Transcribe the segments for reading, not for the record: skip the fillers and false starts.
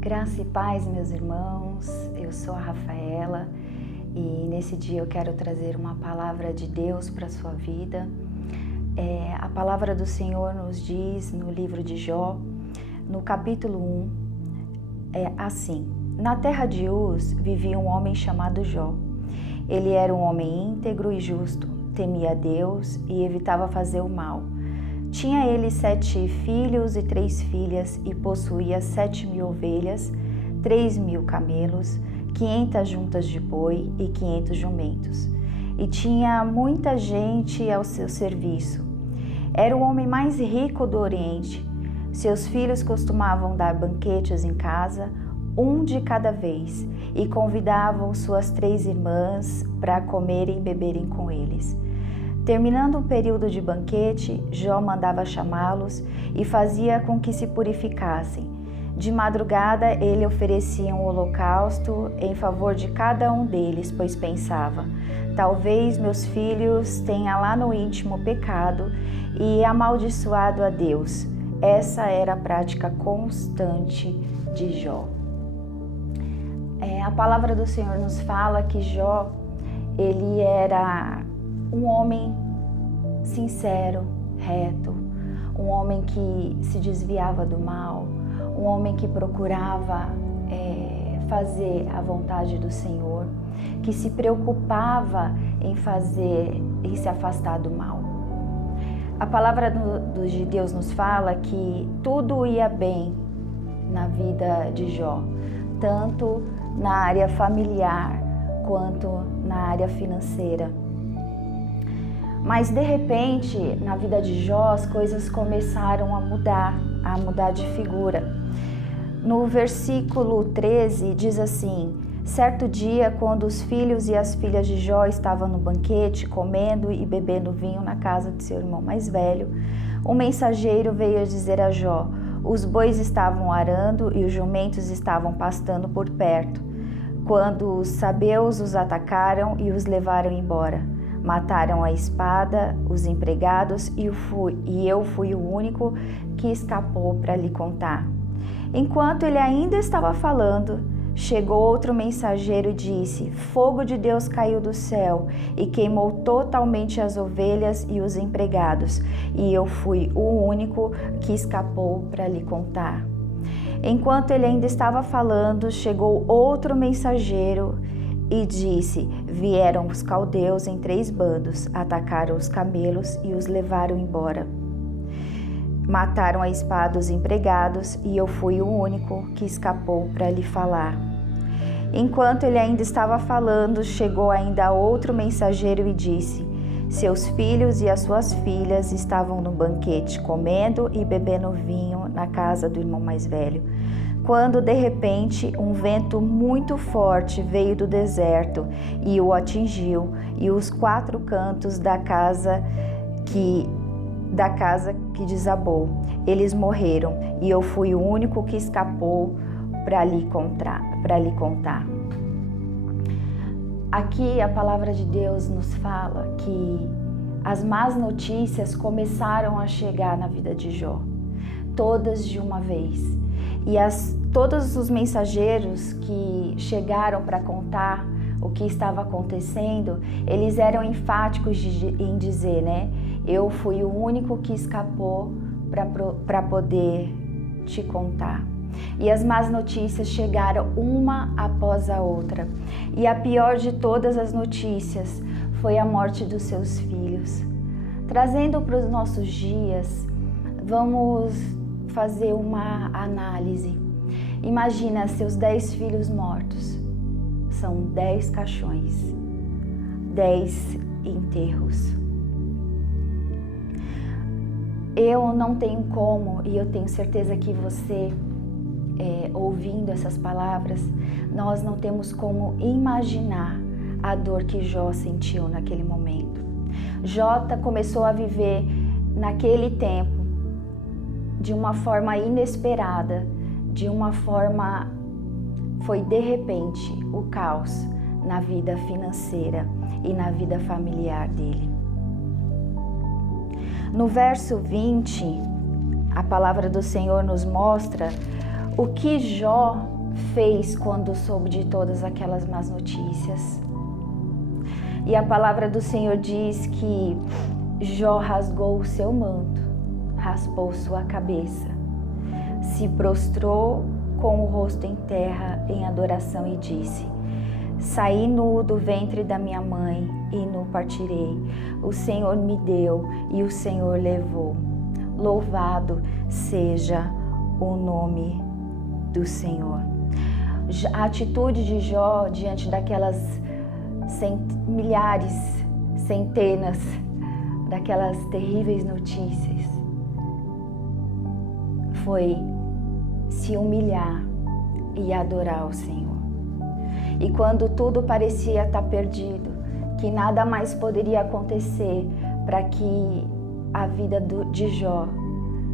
Graça e paz, meus irmãos, eu sou a Rafaela e nesse dia eu quero trazer uma palavra de Deus para a sua vida. A palavra do Senhor nos diz no livro de Jó, no capítulo 1, assim: Na terra de Uz vivia um homem chamado Jó. Ele era um homem íntegro e justo, temia a Deus e evitava fazer o mal. Tinha ele 7 filhos e 3 filhas e possuía 7.000 ovelhas, 3.000 camelos, 500 juntas de boi e 500 jumentos. E tinha muita gente ao seu serviço. Era o homem mais rico do Oriente. Seus filhos costumavam dar banquetes em casa, um de cada vez, e convidavam suas 3 irmãs para comerem e beberem com eles. Terminando o período de banquete, Jó mandava chamá-los e fazia com que se purificassem. De madrugada, ele oferecia um holocausto em favor de cada um deles, pois pensava: talvez meus filhos tenham lá no íntimo pecado e amaldiçoado a Deus. Essa era a prática constante de Jó. A palavra do Senhor nos fala que Jó, ele era um homem sincero, reto, um homem que se desviava do mal, um homem que procurava fazer a vontade do Senhor, que se preocupava em se afastar do mal. A palavra de Deus nos fala que tudo ia bem na vida de Jó, tanto na área familiar quanto na área financeira. Mas de repente, na vida de Jó, as coisas começaram a mudar de figura. No versículo 13 diz assim: certo dia, quando os filhos e as filhas de Jó estavam no banquete, comendo e bebendo vinho na casa de seu irmão mais velho, um mensageiro veio dizer a Jó: os bois estavam arando e os jumentos estavam pastando por perto, quando os sabeus os atacaram e os levaram embora. Mataram a espada os empregados e eu fui o único que escapou para lhe contar. Enquanto ele ainda estava falando, chegou outro mensageiro e disse: fogo de Deus caiu do céu e queimou totalmente as ovelhas e os empregados, e eu fui o único que escapou para lhe contar. Enquanto ele ainda estava falando, chegou outro mensageiro e disse: vieram os caldeus em 3 bandos, atacaram os camelos e os levaram embora. Mataram a espada os empregados e eu fui o único que escapou para lhe falar. Enquanto ele ainda estava falando, chegou ainda outro mensageiro e disse: seus filhos e as suas filhas estavam no banquete, comendo e bebendo vinho na casa do irmão mais velho, quando de repente um vento muito forte veio do deserto e o atingiu, e os 4 cantos da casa que desabou. Eles morreram e eu fui o único que escapou para lhe contar. Aqui a palavra de Deus nos fala que as más notícias começaram a chegar na vida de Jó, todas de uma vez. E todos os mensageiros que chegaram para contar o que estava acontecendo, eles eram enfáticos em dizer, eu fui o único que escapou para poder te contar. E as más notícias chegaram uma após a outra. E a pior de todas as notícias foi a morte dos seus filhos. Trazendo para os nossos dias, vamos fazer uma análise. Imagina seus 10 filhos mortos. São 10 caixões, 10 enterros. Eu não tenho como, e eu tenho certeza que você, ouvindo essas palavras, nós não temos como imaginar a dor que Jó sentiu naquele momento. Jó começou a viver naquele tempo de uma forma inesperada, foi de repente o caos na vida financeira e na vida familiar dele. No verso 20, a palavra do Senhor nos mostra o que Jó fez quando soube de todas aquelas más notícias. E a palavra do Senhor diz que Jó rasgou o seu manto, raspou sua cabeça, se prostrou com o rosto em terra em adoração e disse: saí nu do ventre da minha mãe e nu partirei. O Senhor me deu e o Senhor levou. Louvado seja o nome do Senhor. A atitude de Jó diante daquelas milhares, centenas daquelas terríveis notícias foi se humilhar e adorar o Senhor. E quando tudo parecia estar perdido, que nada mais poderia acontecer para que a vida de Jó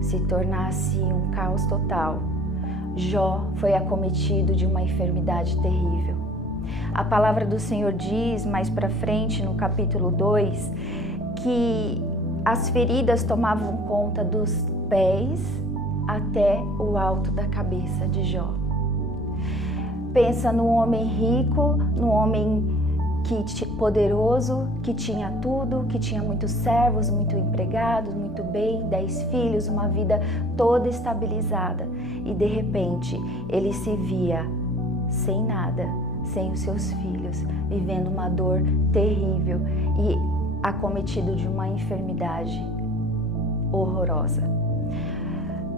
se tornasse um caos total, Jó foi acometido de uma enfermidade terrível. A palavra do Senhor diz mais para frente, no capítulo 2, que as feridas tomavam conta dos pés até o alto da cabeça de Jó. Pensa num homem rico, num homem poderoso, que tinha tudo, que tinha muitos servos, muitos empregados, muito bem, 10 filhos, uma vida toda estabilizada. E de repente ele se via sem nada, sem os seus filhos, vivendo uma dor terrível e acometido de uma enfermidade horrorosa.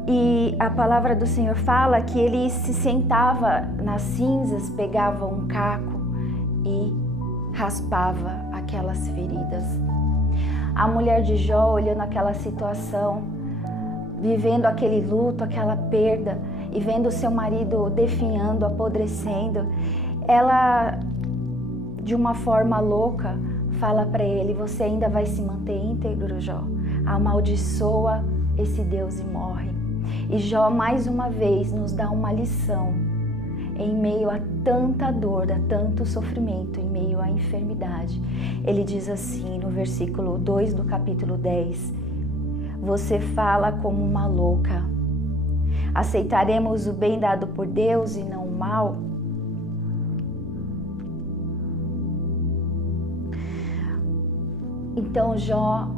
E a palavra do Senhor fala que ele se sentava nas cinzas, pegava um caco e raspava aquelas feridas. A mulher de Jó, olhando aquela situação, vivendo aquele luto, aquela perda, e vendo seu marido definhando, apodrecendo, ela, de uma forma louca, fala para ele: você ainda vai se manter íntegro, Jó? Amaldiçoa esse Deus e morre. E Jó, mais uma vez, nos dá uma lição em meio a tanta dor, a tanto sofrimento, em meio à enfermidade. Ele diz assim no versículo 2 do capítulo 10: você fala como uma louca. Aceitaremos o bem dado por Deus e não o mal? Então Jó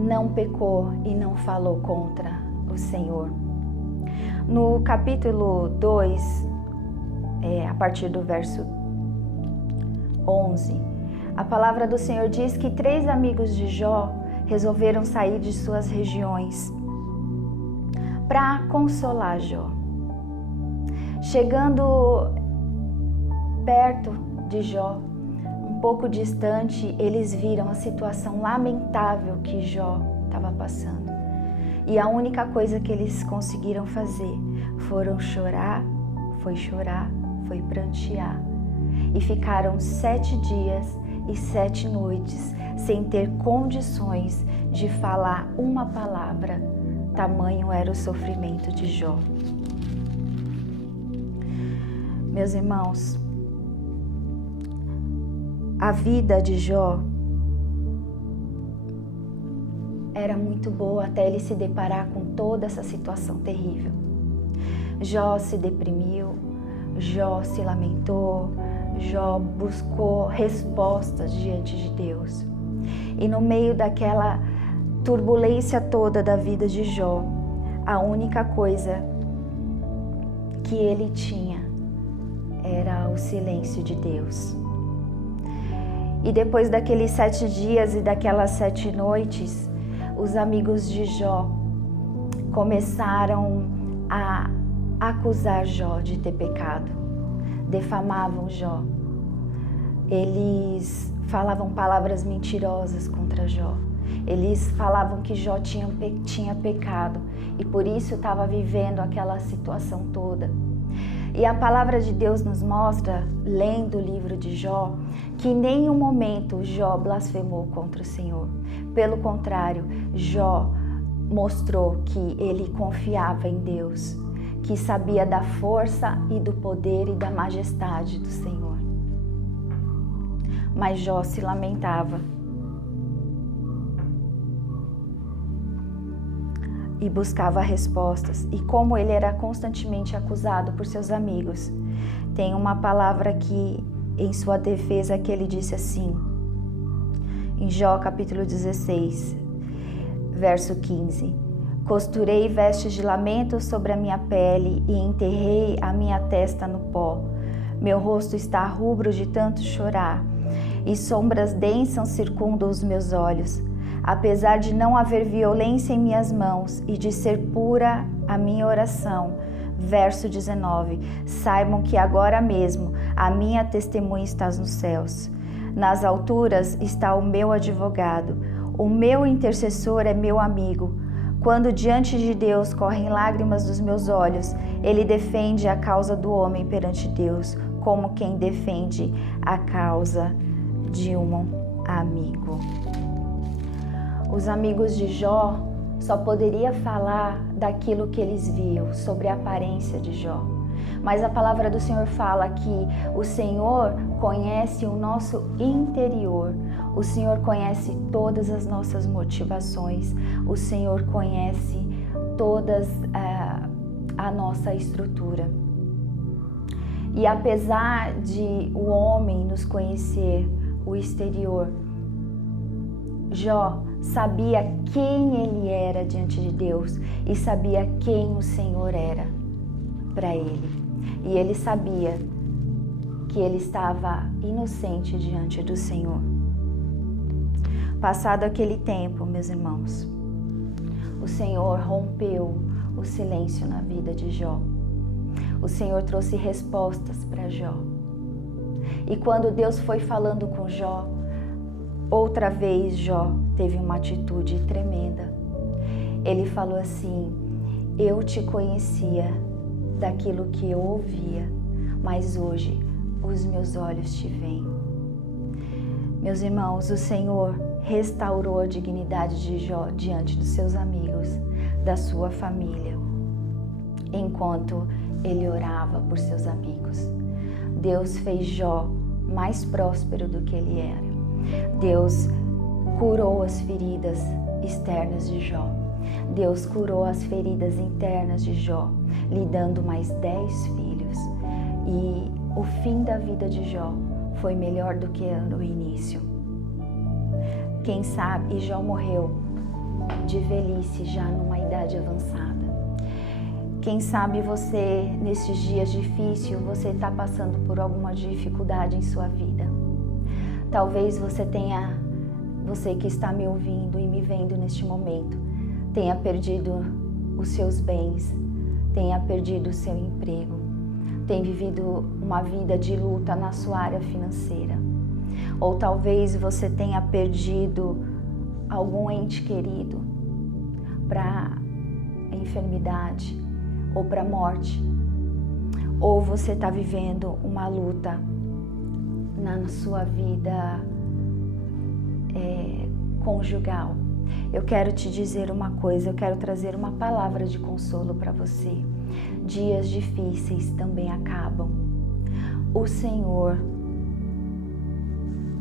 não pecou e não falou contra o Senhor. No capítulo 2, a partir do verso 11, a palavra do Senhor diz que 3 amigos de Jó resolveram sair de suas regiões para consolar Jó. Chegando perto de Jó, um pouco distante, eles viram a situação lamentável que Jó estava passando. E a única coisa que eles conseguiram fazer foi chorar, foi prantear. E ficaram 7 dias e 7 noites sem ter condições de falar uma palavra. Tamanho era o sofrimento de Jó. Meus irmãos, a vida de Jó era muito boa até ele se deparar com toda essa situação terrível. Jó se deprimiu, Jó se lamentou, Jó buscou respostas diante de Deus. E no meio daquela turbulência toda da vida de Jó, a única coisa que ele tinha era o silêncio de Deus. E depois daqueles 7 dias e daquelas 7 noites, os amigos de Jó começaram a acusar Jó de ter pecado, defamavam Jó. Eles falavam palavras mentirosas contra Jó. Eles falavam que Jó tinha pecado e por isso estava vivendo aquela situação toda. E a palavra de Deus nos mostra, lendo o livro de Jó, que em nenhum momento Jó blasfemou contra o Senhor. Pelo contrário, Jó mostrou que ele confiava em Deus, que sabia da força e do poder e da majestade do Senhor. Mas Jó se lamentava. e buscava respostas, e como ele era constantemente acusado por seus amigos. Tem uma palavra aqui em sua defesa que ele disse assim, em Jó capítulo 16, verso 15: costurei vestes de lamento sobre a minha pele e enterrei a minha testa no pó. Meu rosto está rubro de tanto chorar, e sombras densas circundam os meus olhos. Apesar de não haver violência em minhas mãos e de ser pura a minha oração. Verso 19: saibam que agora mesmo a minha testemunha está nos céus. Nas alturas está o meu advogado, o meu intercessor é meu amigo. Quando diante de Deus correm lágrimas dos meus olhos, ele defende a causa do homem perante Deus, como quem defende a causa de um amigo. Os amigos de Jó só poderiam falar daquilo que eles viam, sobre a aparência de Jó. Mas a palavra do Senhor fala que o Senhor conhece o nosso interior. O Senhor conhece todas as nossas motivações. O Senhor conhece toda a nossa estrutura. E apesar de o homem nos conhecer o exterior, Jó sabia quem ele era diante de Deus e sabia quem o Senhor era para ele. E ele sabia que ele estava inocente diante do Senhor. Passado aquele tempo, meus irmãos, o Senhor rompeu o silêncio na vida de Jó. O Senhor trouxe respostas para Jó. E quando Deus foi falando com Jó, outra vez Jó teve uma atitude tremenda. Ele falou assim: eu te conhecia daquilo que eu ouvia, mas hoje os meus olhos te veem. Meus irmãos, o Senhor restaurou a dignidade de Jó diante dos seus amigos, da sua família, enquanto ele orava por seus amigos. Deus fez Jó mais próspero do que ele era. Deus curou as feridas externas de Jó. Deus curou as feridas internas de Jó, lhe dando mais 10 filhos. E o fim da vida de Jó foi melhor do que no início. Quem sabe, e Jó morreu de velhice, já numa idade avançada. Quem sabe você, nesses dias difíceis, você está passando por alguma dificuldade em sua vida. Talvez você que está me ouvindo e me vendo neste momento, tenha perdido os seus bens, tenha perdido o seu emprego, tenha vivido uma vida de luta na sua área financeira. Ou talvez você tenha perdido algum ente querido para a enfermidade ou para a morte. Ou você está vivendo uma luta na sua vida conjugal. Eu quero te dizer uma coisa, eu quero trazer uma palavra de consolo para você. Dias difíceis também acabam. O Senhor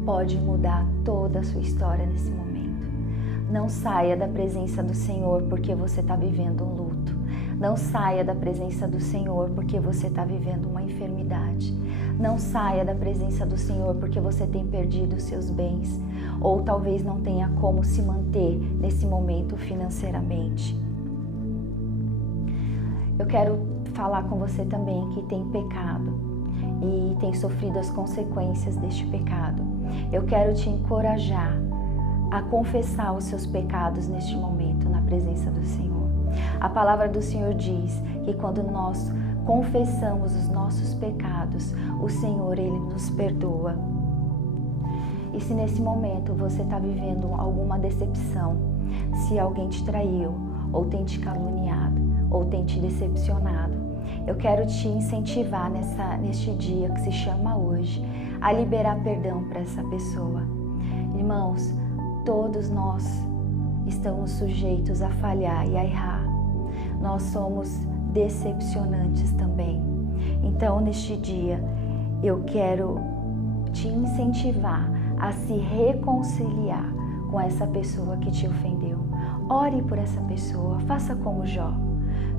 pode mudar toda a sua história nesse momento. Não saia da presença do Senhor porque você está vivendo um luto. Não saia da presença do Senhor porque você está vivendo uma enfermidade. Não saia da presença do Senhor porque você tem perdido os seus bens. Ou talvez não tenha como se manter nesse momento financeiramente. Eu quero falar com você também que tem pecado e tem sofrido as consequências deste pecado. Eu quero te encorajar a confessar os seus pecados neste momento na presença do Senhor. A palavra do Senhor diz que quando nós confessamos os nossos pecados, o Senhor, Ele nos perdoa. E se nesse momento você está vivendo alguma decepção, se alguém te traiu, ou tem te caluniado, ou tem te decepcionado, eu quero te incentivar neste dia que se chama hoje, a liberar perdão para essa pessoa. Irmãos, todos nós estamos sujeitos a falhar e a errar. Nós somos decepcionantes também. Então, neste dia, eu quero te incentivar a se reconciliar com essa pessoa que te ofendeu. ore por essa pessoa, faça como Jó.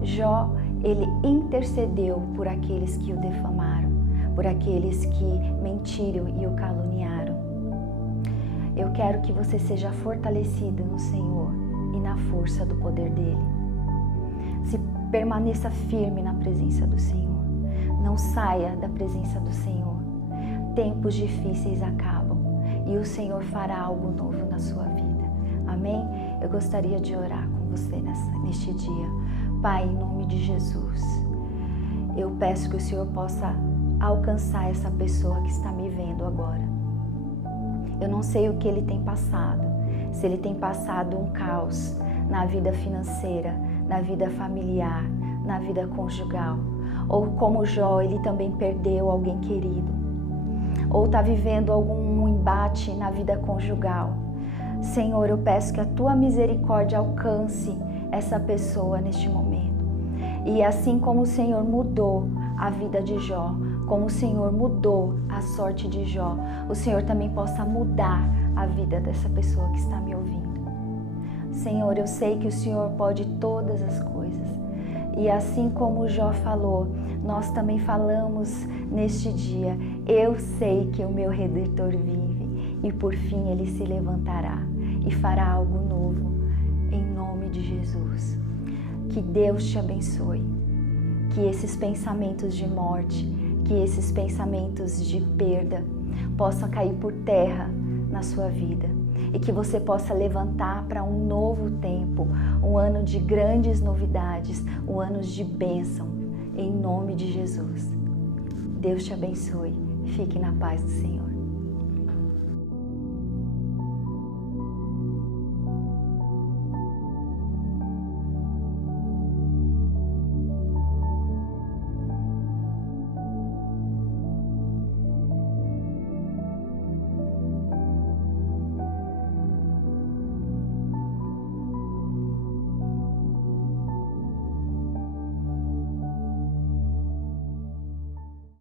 Jó, ele intercedeu por aqueles que o defamaram, por aqueles que mentiram e o caluniaram. Eu quero que você seja fortalecido no Senhor e na força do poder dele. Se permaneça firme na presença do Senhor. Não saia da presença do Senhor. Tempos difíceis acabam e o Senhor fará algo novo na sua vida. Amém? Eu gostaria de orar com você neste dia. Pai, em nome de Jesus, eu peço que o Senhor possa alcançar essa pessoa que está me vendo agora. Eu não sei o que ele tem passado, se ele tem passado um caos na vida financeira, na vida familiar, na vida conjugal, ou como Jó, ele também perdeu alguém querido, ou está vivendo algum embate na vida conjugal. Senhor, eu peço que a tua misericórdia alcance essa pessoa neste momento. E assim como o Senhor mudou a vida de Jó, como o Senhor mudou a sorte de Jó, o Senhor também possa mudar a vida dessa pessoa que está me ouvindo. Senhor, eu sei que o Senhor pode todas as coisas. E assim como Jó falou, nós também falamos neste dia, eu sei que o meu Redentor vive e por fim ele se levantará e fará algo novo, em nome de Jesus. Que Deus te abençoe, que esses pensamentos de morte, que esses pensamentos de perda possam cair por terra na sua vida e que você possa levantar para um novo tempo, um ano de grandes novidades, um ano de bênção, em nome de Jesus. Deus te abençoe. Fique na paz do Senhor.